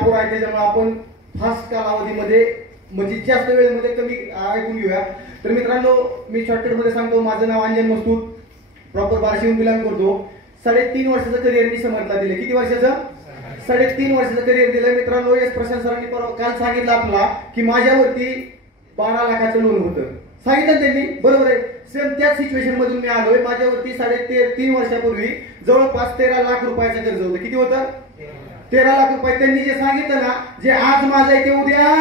अपुरा आहे, त्याच्यामुळे आपण फास्ट कालावधीमध्ये म्हणजे जास्त वेळेमध्ये कमी ऐकून घेऊया. तर मित्रांनो, मी शॉर्टकट मध्ये सांगतो. माझं नाव अंजन मस्तूर, प्रॉपर बार्शीहून बिलॉंग करतो. 3.5 वर्षाचं करिअर मी समर्थला दिलं. किती वर्षाचं? 3.5 वर्षाचं करिअर दिलं. मित्रांनो, यश प्रशांत सरांनी काल सांगितलं आपला की माझ्यावरती 12 लाखाचं लोन होतं. सांगितलं त्यांनी, बरोबर आहे. सेम त्याच सिच्युएशन मधून मी आलोय. माझ्यावरती 3.5 वर्षापूर्वी जवळपास 13 लाख रुपयाचं कर्ज होतं. किती होतं? 13 लाख रुपये. त्यांनी जे सांगितलं ना, जे आज माझं आहे ते उद्या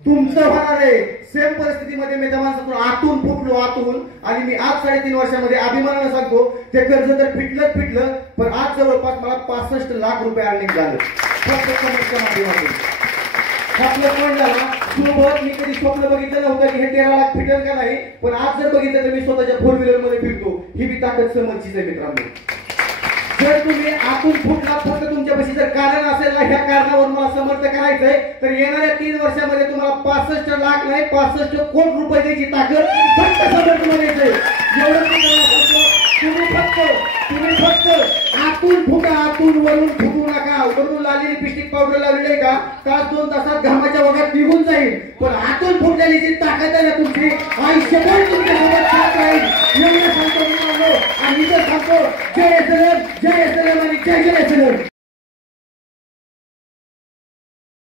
तुमचं होणार आहे. सेम परिस्थितीमध्ये मी त्या माणसातून आतून फुटलो, आतून. आणि मी आज 3.5 वर्षामध्ये अभिमानाने सांगतो, ते कर्ज तर फिटलं, पण आज जवळपास मला 65 लाख रुपये अर्निंग झालं फक्त कमिशनच्या माध्यमातून. आपलं पॉईंट झाला. सोबत मी कधी स्वप्न बघितलं नव्हतं की हे 13 लाख फिटेल का नाही, पण आज जर बघितलं तर मी स्वतःच्या 4 व्हीलर मध्ये फिरतो. ही बी ताकद समजचीच आहे मित्रांनो. जर तुम्ही आतून फुटला, फक्त तुमच्यापाशी जर कारण असेल ना, ह्या कारणावर मला समर्थ करायचंय, तर येणाऱ्या 3 वर्षामध्ये तुम्हाला 65 लाख नाही 65 कोटी रुपये द्यायची ताकद फक्त समर्थ म्हणायचंय. एवढं तुम्ही फक्त आतून फुटा, आतून वरून फुटू नका. वरून लाली लिपस्टिक पावडर लावलेली आहे का, तास 2 तासात घामाच्या वगैरे निघून जाईल. पण आतून फुटलेली जी ताकद आहे ना तुमची, आयुष्यभर तुमच्या सोबत साथ राहील.